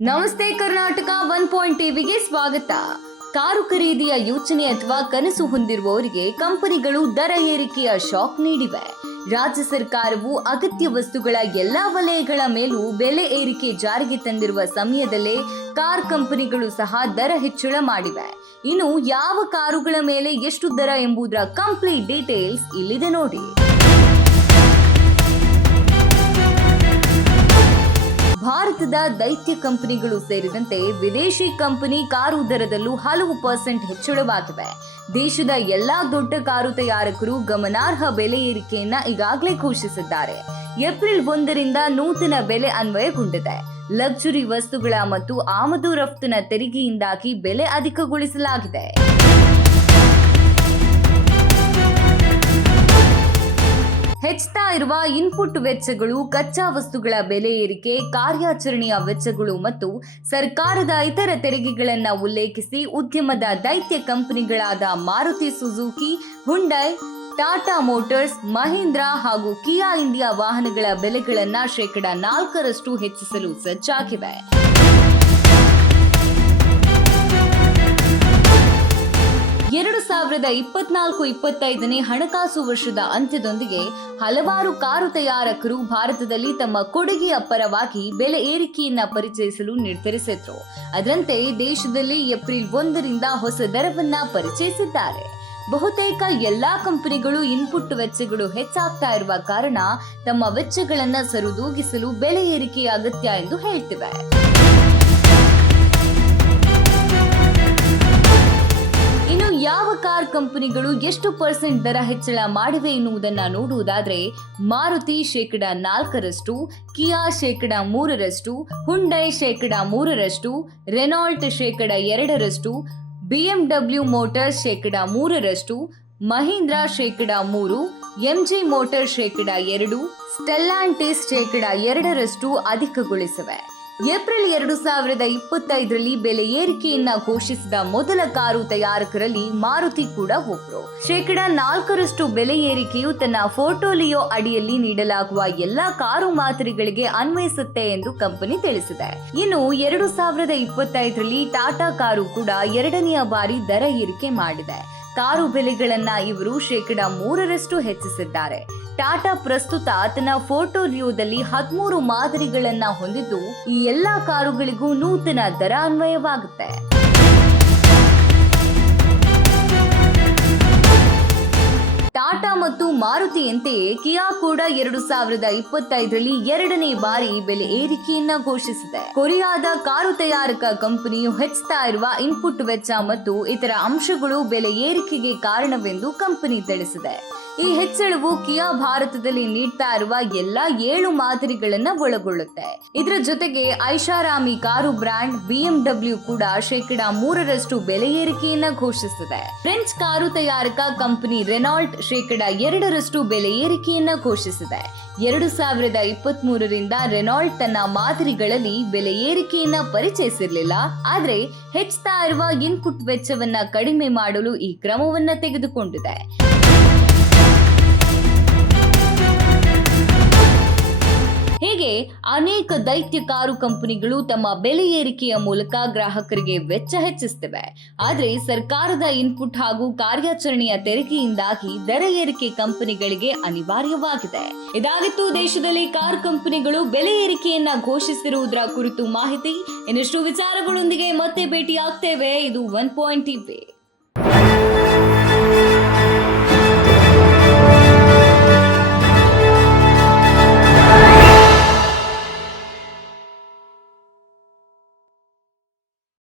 ನಮಸ್ತೆ Karnataka one point ಟಿವಿಗೆ ಸ್ವಾಗತ. ಕಾರು ಖರೀದಿಯ ಯೋಚನೆ ಅಥವಾ ಕನಸು ಹೊಂದಿರುವವರಿಗೆ ಕಂಪನಿಗಳು ದರ ಏರಿಕೆಯ ಶಾಕ್ ನೀಡಿವೆ. ರಾಜ್ಯ ಸರ್ಕಾರವು ಅಗತ್ಯ ವಸ್ತುಗಳ ಎಲ್ಲಾ ವಲಯಗಳ ಮೇಲೂ ಬೆಲೆ ಏರಿಕೆ ಜಾರಿಗೆ ತಂದಿರುವ ಸಮಯದಲ್ಲೇ ಕಾರ್ ಕಂಪನಿಗಳು ಸಹ ದರ ಹೆಚ್ಚಳ ಮಾಡಿವೆ. ಇನ್ನು ಯಾವ ಕಾರುಗಳ ಮೇಲೆ ಎಷ್ಟು ದರ ಎಂಬುದರ ಕಂಪ್ಲೀಟ್ ಡೀಟೇಲ್ಸ್ ಇಲ್ಲಿದೆ ನೋಡಿ. ಭಾರತದ ದೈತ್ಯ ಕಂಪನಿಗಳು ಸೇರಿದಂತೆ ವಿದೇಶಿ ಕಂಪನಿ ಕಾರು ದರದಲ್ಲೂ ಹಲವು ಪರ್ಸೆಂಟ್ ಹೆಚ್ಚಳವಾಗಿವೆ ದೇಶದ ಎಲ್ಲಾ ದೊಡ್ಡ ಕಾರು ತಯಾರಕರು ಗಮನಾರ್ಹ ಬೆಲೆ ಏರಿಕೆಯನ್ನ ಈಗಾಗಲೇ ಘೋಷಿಸಿದ್ದಾರೆ. ಏಪ್ರಿಲ್ ಒಂದರಿಂದ ನೂತನ ಬೆಲೆ ಅನ್ವಯಗೊಂಡಿದೆ. ಲಕ್ಸುರಿ ವಸ್ತುಗಳ ಮತ್ತು ಆಮದು ರಫ್ತಿನ ತೆರಿಗೆಯಿಂದಾಗಿ ಬೆಲೆ ಅಧಿಕಗೊಳಿಸಲಾಗಿದೆ. ಹೆಚ್ಚುತ್ತಾ ಇರುವ ಇನ್ಪುಟ್ ವೆಚ್ಚಗಳು, ಕಚ್ಚಾ ವಸ್ತುಗಳ ಬೆಲೆ ಏರಿಕೆ, ಕಾರ್ಯಾಚರಣೆಯ ವೆಚ್ಚಗಳು ಮತ್ತು ಸರ್ಕಾರದ ಇತರ ತೆರಿಗೆಗಳನ್ನು ಉಲ್ಲೇಖಿಸಿ ಉದ್ಯಮದ ದೈತ್ಯ ಕಂಪನಿಗಳಾದ Maruti Suzuki Hyundai Tata motors Mahindra ಹಾಗೂ ಕಿಯಾ ಇಂಡಿಯಾ ವಾಹನಗಳ ಬೆಲೆಗಳನ್ನು ಶೇಕಡಾ ನಾಲ್ಕರಷ್ಟು ಹೆಚ್ಚಿಸಲು ಸಜ್ಜಾಗಿವೆ. ಎರಡು ಸಾವಿರದ ಇಪ್ಪತ್ನಾಲ್ಕು ಇಪ್ಪತ್ತೈದನೇ ಹಣಕಾಸು ವರ್ಷದ ಅಂತ್ಯದೊಂದಿಗೆ ಹಲವಾರು ಕಾರು ತಯಾರಕರು ಭಾರತದಲ್ಲಿ ತಮ್ಮ ಕೊಡುಗೆಯ ಪರವಾಗಿ ಬೆಲೆ ಏರಿಕೆಯನ್ನ ಪರಿಚಯಿಸಲು ನಿರ್ಧರಿಸಿದ್ರು. ಅದರಂತೆ ದೇಶದಲ್ಲಿ ಏಪ್ರಿಲ್ ಒಂದರಿಂದ ಹೊಸ ದರವನ್ನ ಪರಿಚಯಿಸಿದ್ದಾರೆ. ಬಹುತೇಕ ಎಲ್ಲಾ ಕಂಪನಿಗಳು ಇನ್ಪುಟ್ ವೆಚ್ಚಗಳು ಹೆಚ್ಚಾಗ್ತಾ ಇರುವ ಕಾರಣ ತಮ್ಮ ವೆಚ್ಚಗಳನ್ನ ಸರಿದೂಗಿಸಲು ಬೆಲೆ ಏರಿಕೆಯ ಅಗತ್ಯ ಎಂದು ಹೇಳ್ತಿವೆ. ಕಂಪನಿಗಳು ಎಷ್ಟು ಪರ್ಸೆಂಟ್ ದರ ಹೆಚ್ಚಳ ಮಾಡಿವೆ ಎನ್ನುವುದನ್ನು ನೋಡುವುದಾದರೆ, ಮಾರುತಿ ಶೇಕಡ ನಾಲ್ಕರಷ್ಟು, ಕಿಯಾ ಶೇಕಡ ಮೂರರಷ್ಟು, ಹುಂಡೈ ಶೇಕಡ ಮೂರರಷ್ಟು, ರೆನಾಲ್ಟ್ ಶೇಕಡ ಎರಡರಷ್ಟು, ಬಿಎಂಡಬ್ಲ್ಯೂ ಮೋಟಾರ್ಸ್ ಶೇಕಡ ಮೂರರಷ್ಟು, ಮಹೀಂದ್ರ ಶೇಕಡ ಮೂರು, ಎಂಜಿ ಮೋಟರ್ ಶೇಕಡ ಎರಡು, ಸ್ಟೆಲ್ಲಾಂಟಿಸ್ ಶೇಕಡ ಎರಡರಷ್ಟು ಅಧಿಕಗೊಳಿಸಿವೆ. ಏಪ್ರಿಲ್ ಎರಡು ಸಾವಿರದ ಇಪ್ಪತ್ತೈದರಲ್ಲಿ ಬೆಲೆ ಏರಿಕೆಯನ್ನ ಘೋಷಿಸಿದ ಮೊದಲ ಕಾರು ತಯಾರಕರಲ್ಲಿ ಮಾರುತಿ ಕೂಡ ಒಬ್ರು. ಶೇಕಡ ನಾಲ್ಕರಷ್ಟು ಬೆಲೆ ಏರಿಕೆಯು ತನ್ನ ಫೋಟೋಲಿಯೋ ಅಡಿಯಲ್ಲಿ ನೀಡಲಾಗುವ ಎಲ್ಲಾ ಕಾರು ಮಾದರಿಗಳಿಗೆ ಅನ್ವಯಿಸುತ್ತೆ ಎಂದು ಕಂಪನಿ ತಿಳಿಸಿದೆ. ಇನ್ನು ಎರಡು ಸಾವಿರದ ಇಪ್ಪತ್ತೈದರಲ್ಲಿ ಟಾಟಾ ಕಾರು ಕೂಡ ಎರಡನೆಯ ಬಾರಿ ದರ ಏರಿಕೆ ಮಾಡಿದೆ. ಕಾರು ಬೆಲೆಗಳನ್ನ ಇವರು ಶೇಕಡ ಮೂರರಷ್ಟು ಹೆಚ್ಚಿಸಿದ್ದಾರೆ. ಟಾಟಾ ಪ್ರಸ್ತುತ ತನ್ನ ಫೋಟೋಲಿಯೋದಲ್ಲಿ ಹದಿಮೂರು ಮಾದರಿಗಳನ್ನ ಹೊಂದಿದ್ದು, ಈ ಎಲ್ಲಾ ಕಾರುಗಳಿಗೂ ನೂತನ ದರ ಅನ್ವಯವಾಗುತ್ತೆ. ಟಾಟಾ ಮತ್ತು ಮಾರುತಿಯಂತೆಯೇ, ಕಿಯಾ ಕೂಡ ಎರಡು ಸಾವಿರದ ಇಪ್ಪತ್ತೈದರಲ್ಲಿ ಎರಡನೇ ಬಾರಿ ಬೆಲೆ ಏರಿಕೆಯನ್ನ ಘೋಷಿಸಿದೆ. ಕೊರಿಯಾದ ಕಾರು ತಯಾರಕ ಕಂಪನಿಯು ಹೆಚ್ಚುತ್ತಾ ಇರುವ ಇನ್ಪುಟ್ ವೆಚ್ಚ ಮತ್ತು ಇತರ ಅಂಶಗಳು ಬೆಲೆ ಏರಿಕೆಗೆ ಕಾರಣವೆಂದು ಕಂಪನಿ ತಿಳಿಸಿದೆ. ಈ ಹೆಚ್ಚಳವು ಕಿಯಾ ಭಾರತದಲ್ಲಿ ನೀಡ್ತಾ ಇರುವ ಎಲ್ಲಾ ಏಳು ಮಾದರಿಗಳನ್ನ ಒಳಗೊಳ್ಳುತ್ತೆ. ಇದರ ಜೊತೆಗೆ ಐಷಾರಾಮಿ ಕಾರು ಬ್ರ್ಯಾಂಡ್ ಬಿಎಂಡಬ್ಲ್ಯೂ ಕೂಡ ಶೇಕಡಾ ಮೂರರಷ್ಟು ಬೆಲೆ ಏರಿಕೆಯನ್ನ ಘೋಷಿಸಿದೆ. ಫ್ರೆಂಚ್ ಕಾರು ತಯಾರಕ ಕಂಪನಿ ರೆನಾಲ್ಟ್ ಶೇಕಡಾ ಎರಡರಷ್ಟು ಬೆಲೆ ಏರಿಕೆಯನ್ನ ಘೋಷಿಸಿದೆ. ಎರಡು ಸಾವಿರದ ಇಪ್ಪತ್ತ್ ಮೂರರಿಂದ ರೆನಾಲ್ಟ್ ತನ್ನ ಮಾದರಿಗಳಲ್ಲಿ ಬೆಲೆ ಏರಿಕೆಯನ್ನ ಪರಿಚಯಿಸಿರಲಿಲ್ಲ. ಆದ್ರೆ ಹೆಚ್ಚುತ್ತಾ ಇರುವ ಇನ್ಪುಟ್ ವೆಚ್ಚವನ್ನ ಕಡಿಮೆ ಮಾಡಲು ಈ ಕ್ರಮವನ್ನ ತೆಗೆದುಕೊಂಡಿದೆ. ಹೀಗೆ ಅನೇಕ ದೈತ್ಯ ಕಾರು ಕಂಪನಿಗಳು ತಮ್ಮ ಬೆಲೆ ಏರಿಕೆಯ ಮೂಲಕ ಗ್ರಾಹಕರಿಗೆ ವೆಚ್ಚ ಹೆಚ್ಚಿಸುತ್ತಿವೆ. ಆದರೆ ಸರ್ಕಾರದ ಇನ್ಪುಟ್ ಹಾಗೂ ಕಾರ್ಯಾಚರಣೆಯ ತೆರಿಗೆಯಿಂದಾಗಿ ದರ ಏರಿಕೆ ಕಂಪನಿಗಳಿಗೆ ಅನಿವಾರ್ಯವಾಗಿದೆ. ಇದಾಗಿತ್ತು ದೇಶದಲ್ಲಿ ಕಾರು ಕಂಪನಿಗಳು ಬೆಲೆ ಏರಿಕೆಯನ್ನ ಘೋಷಿಸಿರುವುದರ ಕುರಿತು ಮಾಹಿತಿ. ಇನ್ನಷ್ಟು ವಿಚಾರಗಳೊಂದಿಗೆ ಮತ್ತೆ ಭೇಟಿಯಾಗ್ತೇವೆ. ಇದು ಒನ್ ಪಾಯಿಂಟ್ ಟಿವಿ.